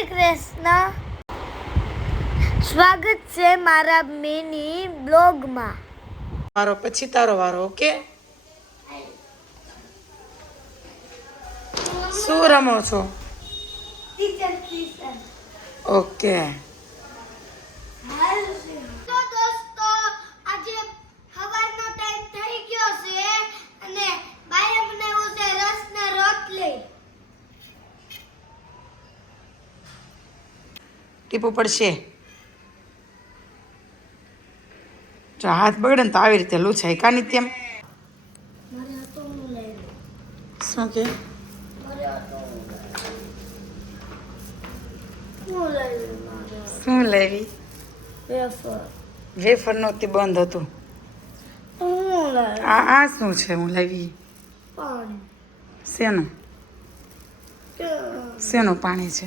શ્રી કૃષ્ણ. સ્વાગત છે મારા મિની બ્લોગમાં. મારો પછી તારો વારો. ઓકે, શું રમો છો? ટીચર કિશન. ઓકે, તો દોસ્તો આજે સવારનો ટાઈમ થઈ ગયો છે અને બાય બનાવ્યો છે રસના રોટલી. ટીપું પડશે. જો હાથ બગડે ને તો આવી રીતે લૂછાય કા નિત્યમ. મારે હતો હું લઈ લઉં. શું કે મારે હતો હું લઈ લઉં. મારે શું લેવી? વેફર. વેફર નહોતી, બંધ હતું. હું લઈ આ શું છે? હું લાવી પાણી. શેનું શેનું પાણી છે?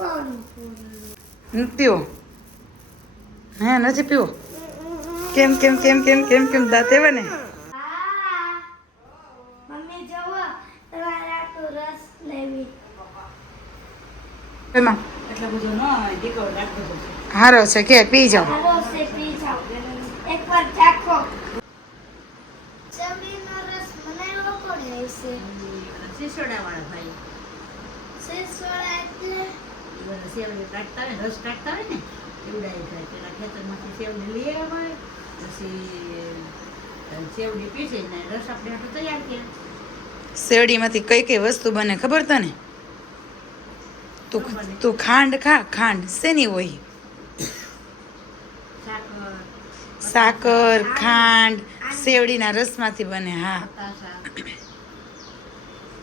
પાણી નથી પીવો? હે, નથી પીવો? કેમ કેમ કેમ કેમ કેમ કેમ દાંત એવા ને? મમ્મી જવો તમારે આટલો રસ લેવી. એમાં હારો છે કે પી જાઓ. હાલો છે પી જાઓ. એકવાર ચાખો. ચમડીનો રસ બનાવ્યો કોણે હશે? સિસોડાવાળા ભાઈ શેષવાળા એટલે બધા સેવડી કાઢતા હોય, રસ કાઢતા હોય ને એવડાય થાય. પેલા ખેતરમાંથી સેવડી લઈ આવે, પછી સેવડી પીસે ને રસ આપણે હાટું તૈયાર કરીએ. શેરડીમાંથી કઈ કઈ વસ્તુ બને ખબર તને? તું તું ખાંડ ખા. ખાંડ શેની હોય? સાકર, સાકર, ખાંડ શેરડીના રસમાંથી બને. હા, પતાસા,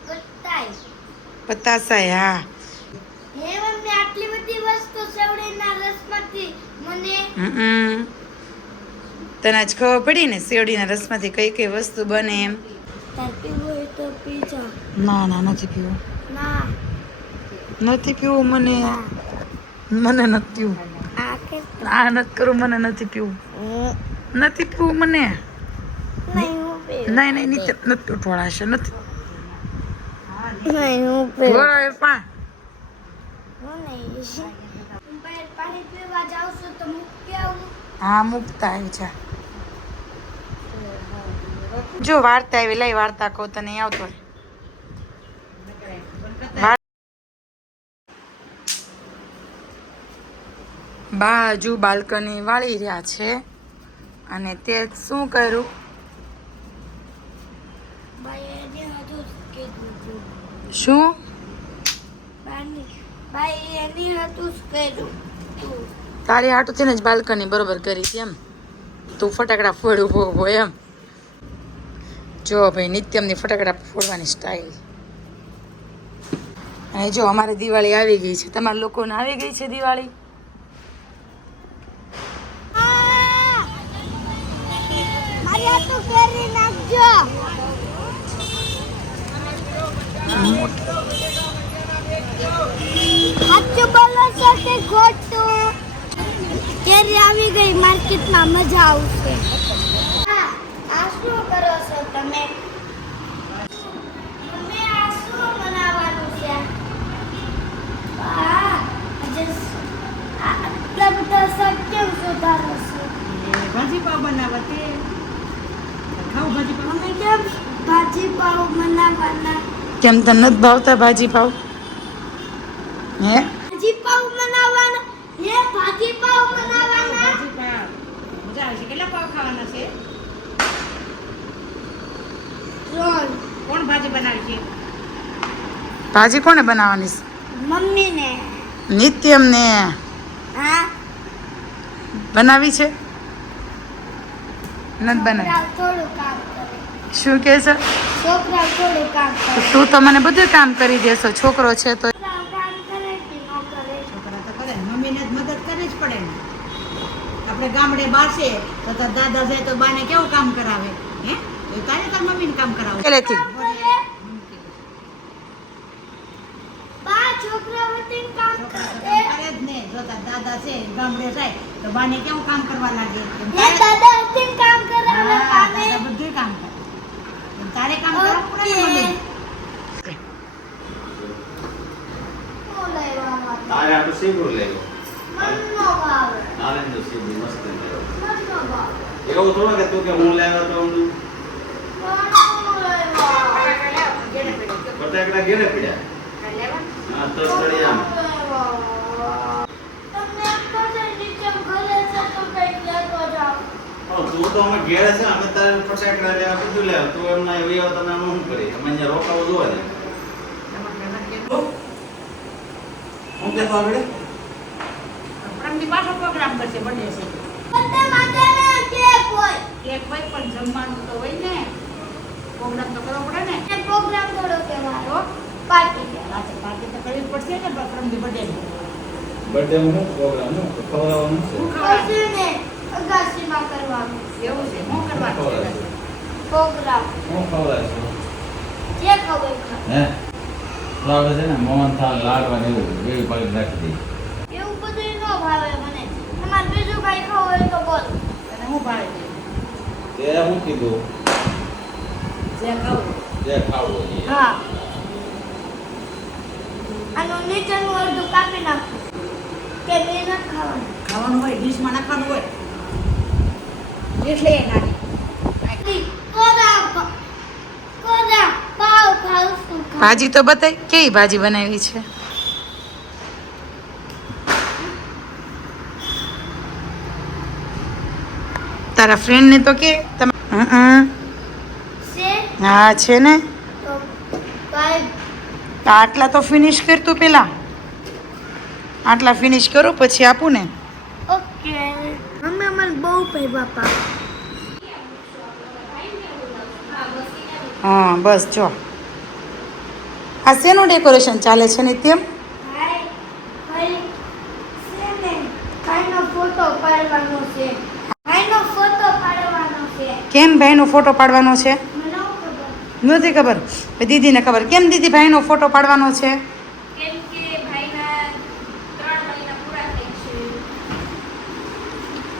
બતાય. પતાસાય. હા. હે મમ્મી આટલી બધી વસ્તુ સેવડીના રસમાંથી મને હમ, તને આજ ખબર પડી ને શેરડીના રસમાંથી કઈ કઈ વસ્તુ બને એમ? તાર પીવું હોય તો પી જા. ના ના, નથી પીવું. ના નથી પીવું. મને નથી પીવું. આ કે આ નથી કરું. મને નથી પીવું. નથી પીવું મને. નહીં હું પીવું. નહીં નહીં નીચે નથી ઉઠવાડાશે. નથી નહીં હું પીવું. ઢોળાય પા. હું નહીં. બહાર પાણી પીવા જાઉં છું તો મૂકી આવું. હા, મુકતા આવી જા. જો વાર્તા આવી, લઈ વાર્તા કહું તને. આવતો રે. બા હજુ બાલ્કની વાળી રહ્યા છે અને તે શું કર્યું? ભાઈ એને હજુ કીધું હતું. શું? ભાઈ એની હતું જ કર્યું તું. તારી હાટું થઈને જ બાલ્કની બરોબર કરી હતી એમ? તું ફટાકડા ફોડ ઉભો ઉભો એમ? જો ભાઈ, નિત્યમની ફટાકડા ફોડવાની સ્ટાઇલ. અને જો અમારે દિવાળી આવી ગઈ છે. તમારા લોકોને આવી ગઈ છે દિવાળી? મારી હાથું ફેરવી નાખજો. સાચું બોલો છો કે ખોટું? કેરી આવી ગઈ માર્કેટમાં, મજા આવશે. હા, આ શું કરો છો તમે? મમ્મી, આ શું બનાવવાનું છે? આજે આટલા બધા શાક કેમ સુધારો છો? ભાજી પાવ બનાવવા તે ખાવ ભાજી પાવ. મમ્મી, કેમ ભાજી પાવ બનાવવાના? કેમ તને નથી ભાવતા ભાજી પાવ? હે, ભાજી પાવ બનાવવાના? હે, ભાજી પાવ બનાવવાના? ભાજી પાવ મજા આવે છે. કેટલા પાવ ખાવાના છે? રોલ. કોણ ભાજી બનાવે છે? ભાજી કોને બનાવવાની છે? મમ્મીને. નિત્યમને હા, બનાવી છે? નથી બનાવી. છોકરાઓ થોડું કામ કરે. શું કહે છે? છોકરાઓ થોડું કામ કરે. તું તો મને બધું કામ કરી દેશો. છોકરો છે તો. છોકરાઓ કામ કરે કે ન કરે? છોકરા તો કરે ને, મમ્મીને જ મદદ કરવી જ પડે ને. આપણે ગામડે બહાર છે તો તાર દાદા જાય તો બાને કેવું કામ કરાવે? હે, તો તારે તાર મમ્મીને કામ કરાવે. પહેલેથી બા, છોકરાઓ વતીન કામ છોકરા તો કરે. કામ કરે જ ને. જો તાર દાદા છે ગામડે જાય તો બાને કેવું કામ કરવા લાગે? એમ હે, દાદા વતીન કામ કરાવે હા, બાને. દાદા બધું કામ કરે. એમ તારે કામ કરવું પડે ને મમ્મી. હું લેવા માટે? તારે આટલું સીવડું લેવો મનનો ભાવે નારેન્દ્ર સીવડું મસ્ત લેવો મનનો ભાવે એવું થોડું કે તું કે હું લેવા તો હું ફટાકડા ઘેરે પડ્યા હા તો સડી આમ તમને એમ તો છે નીચે ઘરે છે તો કઈ લેતો જાઓ તું તો અમે ઘેરે છે અમે તારે ફટાકડા લેવા બધું લેવા તું એમના એવી તમે શું કરી અમે અહીંયા રોકાવું જોવા ને હું કહેતો આગળ પરમદી પાછો પ્રોગ્રામ કરશે બર્થડે છે બધે માટે ને કેક હોય કેક હોય પણ જમવાનું તો હોય ને પ્રોગ્રામ તો કરવો પડે ને એ પ્રોગ્રામ થોડો કહેવાય પાર્ટી કહેવાય રાતે પાર્ટી તો કરવી જ પડશે ને પરમદી બર્થડે બર્થડે માં શું પ્રોગ્રામ શું ખવડાવવાનું છે શું ખવડાવે પછી ને અગાસીમાં કરવાનું એવું છે શું કરવાનું છે પ્રોગ્રામ શું ખવડાવે જે ખબર હે લાવે છે ને મોહનથાળ લાડવા ને એવું એવી પાડી રાખી દે એવું બધું ન ભાવે મને તમારે બીજું કઈ ખાવું હોય તો બોલ અને હું ભાડે છે તે હું કીધું જે ખાવું જે ખાવું હોય એ. હા આનું નીચેનું અડધું કાપી નાખું કે મેં નથી ખાવાનું ખાવાનું હોય ડીશમાં નાખવાનું હોય એટલે એ નાખી કોરા પાવ ખાવશું ભાજી તો બતાય કેવી ભાજી બનાવી છે તારા ફ્રેન્ડ ને તો કે તમે છે હા છે ને તો ભાઈ આટલા તો ફિનિશ કર તું પેલા આટલા ફિનિશ કરું પછી આપું ને ઓકે મમ્મી મને બહુ પૈ બાપા હા બસ જો આ શેનું ડેકોરેશન ચાલે છે નિત્યમ ભાઈ ભાઈ છે ને ભાઈનો ફોટો પાડવાનો છે ભાઈનો ફોટો પાડવાનો છે કેમ ભાઈનો ફોટો પાડવાનો છે મને ખબર નથી ખબર દીદીને ખબર કેમ દીદી ભાઈનો ફોટો પાડવાનો છે કેમ કે ભાઈના 3 મહિના પૂરા થઈ છે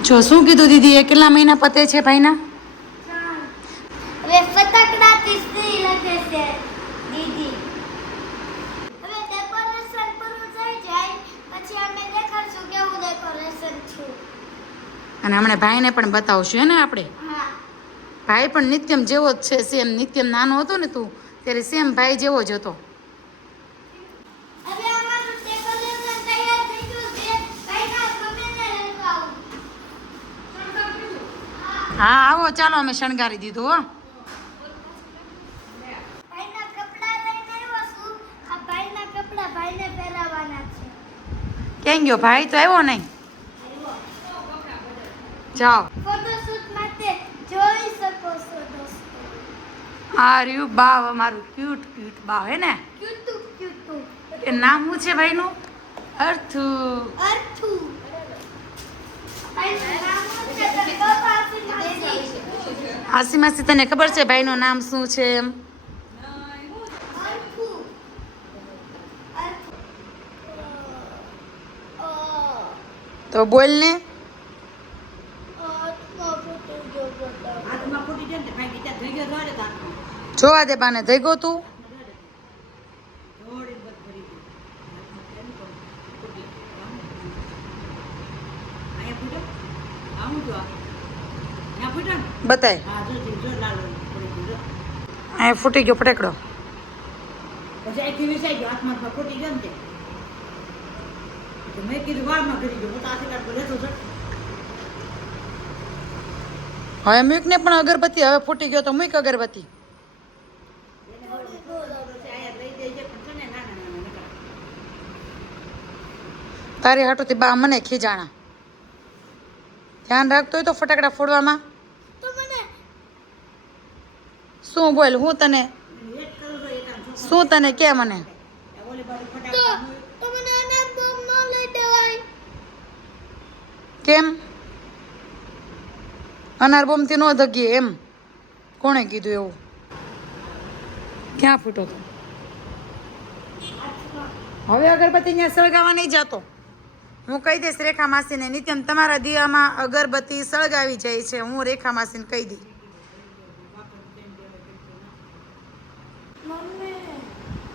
જો શું કીધું દીદીએ કેટલા મહિના પતે છે ભાઈના હવે ફટાકડા તીસરી લગે છે દીદી હવે ડેકોરેશન પૂરું થઈ જાય પછી અમે દેખાડશું કેવું ડેકોરેશન થયું અને હમણાં ભાઈને પણ બતાવશું હે ને આપણે હા ભાઈ પણ નિત્યમ જેવો જ છે સેમ નિત્યમ નાનો હતો ને તું ત્યારે સેમ ભાઈ જેવો જ હતો હવે અમારું ડેકોરેશન તૈયાર થઈ ગયું છે ભાઈના ગમેને લગાવું હા આવો ચાલો અમે શણગારી દીધું હો ભાઈના કપડા લઈને આવ્યો છું આ ભાઈના કપડા ભાઈને પહેરાવવાના છે ક્યાં ગયો ભાઈ તો આવ્યો નહીં જાઓ ફોટોશૂટ માટે જોઈ શકો છો દોસ્તો આ રહ્યું બાવ અમારું ક્યુટ ક્યુટ બાવ હે ને ક્યુટુ ક્યુટુ એ નામ શું છે ભાઈનું અર્થુ અર્થુ ભાઈનું નામ શું છે તને બાપા આપી માસી હાસી માસી તને ખબર છે ભાઈનું નામ શું છે એમ અર્થુ અર્થુ તો બોલ ને હાથમાં ફૂટી જાય ને ભાઈ ગીતા થઈ ગયો દોડે હાથમાં જોવા દે બાને થઈ ગયો તું દોડે બધ ફરી ગયો હાથમાં ફૂટી અહીંયા ફૂટ્યો આવું જો ત્યાં ફૂટ્યો ને બતાય હા જો લાલ ફૂટી ગયો આ ફૂટી ગયો ફટાકડો પછી અહીંથી વિસાઈ ગયો હાથમાં ફૂટી ગયો ને તે તો મેં કીધું વાળમાં કરી ગયો હું તો આથી કાઢ લેતો છે હવે મૂક ને પણ અગરબત્તી હવે ફૂટી ગયો તો મૂક અગરબત્તી તારી હાટુથી બા મને ખીજાણા ધ્યાન રાખતો હોય તો ફટાકડા ફોડવામાં તો મને શું બોલ હું તને શું તને કે મને તો મને આના બોમ ન લઈ દેવાય કેમ અનાર બોમથી ન ધગીએ એમ કોણે કીધું એવું ક્યાં ફૂટો તો હવે અગરબત્તી ત્યાં સળગાવા નહીં જતો હું કહી દઈશ રેખા માસીને નિત્યમ તમારા દિયામાં અગરબત્તી સળગાવી જાય છે હું રેખા માસીને કહી દઈ મમ્મી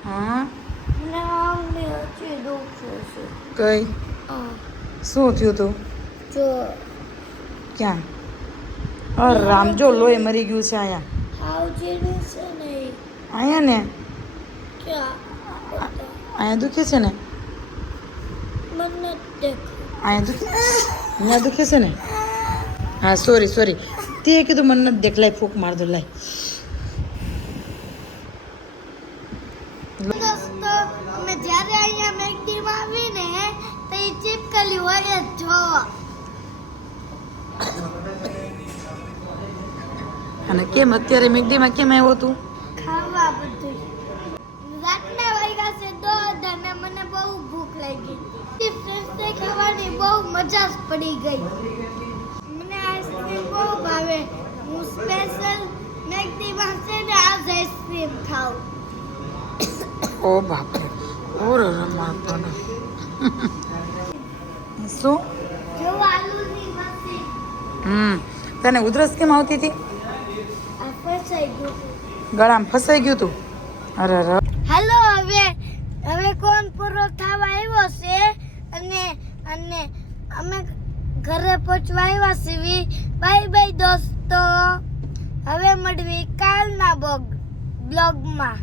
હા મને આંગળી હજી દુખે કઈ શું થયું તું જો ક્યાં અરે રામ જો લોહી મરી ગયું છે અહીંયા હાવ જેવું છે ને અહીંયા ને ક્યાં અહીંયા દુખે છે ને મને દેખ અહીંયા દુખે અહીંયા દુખે છે ને હા સોરી તે કીધું મને નથી દેખ લાય ફૂક માર દો લાય દોસ્તો અમે જ્યારે અહીંયા મેગડીમાં આવીને તો એ ચીપકલી હોય જ જો અને કેમ અત્યારે મેગડીમાં કેમ આવ્યો તું ખાવા બધું રાતના વાગ્યા છે 2 અને મને બહુ ભૂખ લાગી હતી ફ્રેન્ડ્સને ખાવાની બહુ મજા જ પડી ગઈ મને આઈસ્ક્રીમ બહુ ભાવે હું સ્પેશિયલ મેગડીમાં છે ને આજ આઈસ્ક્રીમ ખાઉં ઓ બાપરે ઓરે રમાણ પણ શું જો આલુની મસ્તી તને ઉધરસ કેમ આવતી હતી આ ફસાઈ ગયું ગળામાં ફસાઈ ગયું તું અરે અરે હાલો હવે કોણ પૂરો થવા આવ્યો છે અને અમે ઘરે પહોંચવા આવ્યા છીએ બાય બાય દોસ્તો હવે મળવી કાલના બ્લોગમાં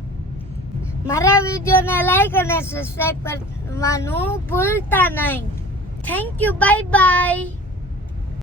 મારા વિડીયોને લાઈક અને સબસ્ક્રાઈબ કરવાનું ભૂલતા નહીં થેન્ક યુ બાય બાય